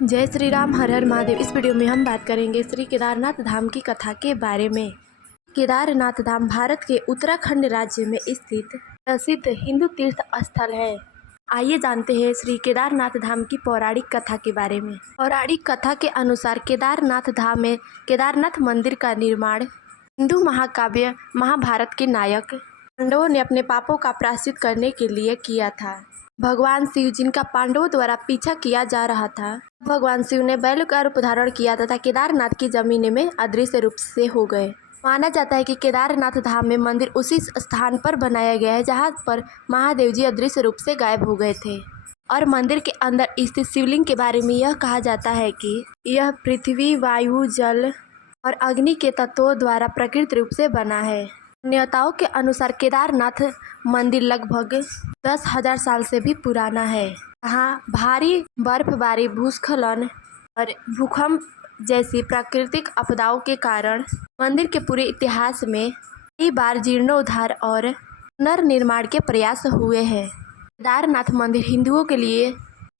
जय श्री राम, हर हर महादेव। इस वीडियो में हम बात करेंगे श्री केदारनाथ धाम की कथा के बारे में। केदारनाथ धाम भारत के उत्तराखंड राज्य में स्थित प्रसिद्ध हिंदू तीर्थ स्थल है। आइए जानते हैं श्री केदारनाथ धाम की पौराणिक कथा के बारे में। पौराणिक कथा के अनुसार केदारनाथ धाम में केदारनाथ मंदिर का निर्माण हिंदू महाकाव्य महाभारत के नायक पांडवों ने अपने पापों का प्रायश्चित करने के लिए किया था। भगवान शिव, जिनका पांडवों द्वारा पीछा किया जा रहा था, भगवान शिव ने बैल का रूप धारण किया तथा केदारनाथ की जमीन में अदृश्य रूप से हो गए। माना जाता है कि केदारनाथ धाम में मंदिर उसी स्थान पर बनाया गया है जहां पर महादेव जी अदृश्य रूप से गायब हो गए थे। और मंदिर के अंदर स्थित शिवलिंग के बारे में यह कहा जाता है कि यह पृथ्वी, वायु, जल और अग्नि के तत्वों द्वारा प्रकृति रूप से बना है। मान्यताओं के अनुसार केदारनाथ मंदिर लगभग 10,000 साल से भी पुराना है। यहाँ भारी बर्फबारी, भूस्खलन और भूकंप जैसी प्राकृतिक आपदाओं के कारण मंदिर के पूरे इतिहास में कई बार जीर्णोद्धार और पुनर्निर्माण के प्रयास हुए हैं। केदारनाथ मंदिर हिंदुओं के लिए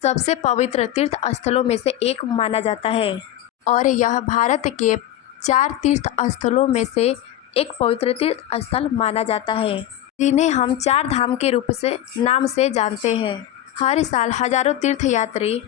सबसे पवित्र तीर्थ स्थलों में से एक माना जाता है और यह भारत के 4 तीर्थ स्थलों में से एक पवित्र तीर्थ स्थल माना जाता है, जिन्हें हम 4 धाम के रूप से नाम से जानते हैं। हर साल हजारों तीर्थयात्री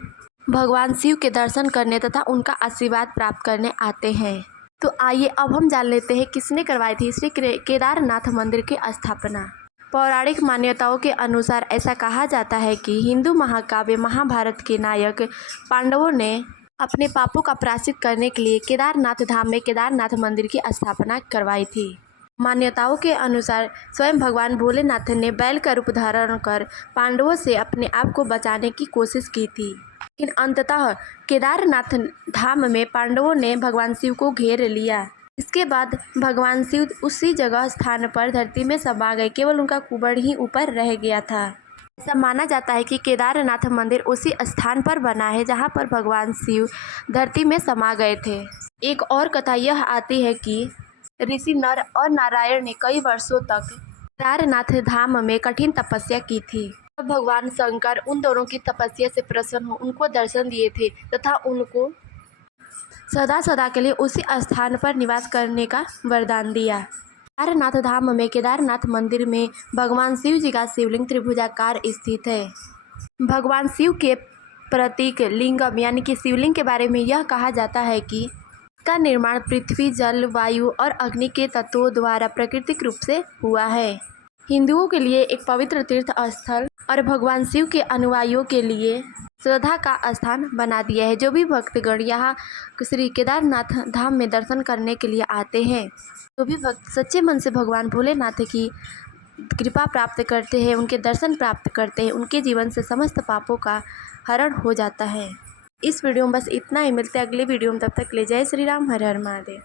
भगवान शिव के दर्शन करने तथा उनका आशीर्वाद प्राप्त करने आते हैं। तो आइए अब हम जान लेते हैं किसने करवाई थी श्री केदारनाथ मंदिर की स्थापना। पौराणिक मान्यताओं के अनुसार ऐसा कहा जाता है कि हिंदू महाकाव्य महाभारत के नायक पांडवों ने अपने पापों का प्रायश्चित करने के लिए केदारनाथ धाम में केदारनाथ मंदिर की स्थापना करवाई थी। मान्यताओं के अनुसार स्वयं भगवान भोलेनाथ ने बैल का रूप धारण कर पांडवों से अपने आप को बचाने की कोशिश की थी, लेकिन अंततः केदारनाथ धाम में पांडवों ने भगवान शिव को घेर लिया। इसके बाद भगवान शिव उसी जगह स्थान पर धरती में समा गए, केवल उनका कुबड़ ही ऊपर रह गया था। ऐसा माना जाता है कि केदारनाथ मंदिर उसी स्थान पर बना है जहां पर भगवान शिव धरती में समा गए थे। एक और कथा यह आती है कि ऋषि नर और नारायण ने कई वर्षों तक केदारनाथ धाम में कठिन तपस्या की थी। तब भगवान शंकर उन दोनों की तपस्या से प्रसन्न हो उनको दर्शन दिए थे तथा उनको सदा सदा के लिए उसी स्थान पर निवास करने का वरदान दिया। केदारनाथ धाम में केदारनाथ मंदिर में भगवान शिव जी का शिवलिंग त्रिभुजाकार स्थित है। भगवान शिव के प्रतीक लिंगम यानी कि शिवलिंग के बारे में यह कहा जाता है कि इसका निर्माण पृथ्वी, जल, वायु और अग्नि के तत्वों द्वारा प्राकृतिक रूप से हुआ है। हिंदुओं के लिए एक पवित्र तीर्थ स्थल और भगवान शिव के अनुयायियों के लिए श्रद्धा का स्थान बना दिया है। जो भी भक्तगण यहाँ श्री केदारनाथ धाम में दर्शन करने के लिए आते हैं, जो भी भक्त सच्चे मन से भगवान भोलेनाथ की कृपा प्राप्त करते हैं, उनके दर्शन प्राप्त करते हैं, उनके जीवन से समस्त पापों का हरण हो जाता है। इस वीडियो में बस इतना ही। मिलते हैं अगले वीडियो में, तब तक ले जय श्री राम, हर हर महादेव।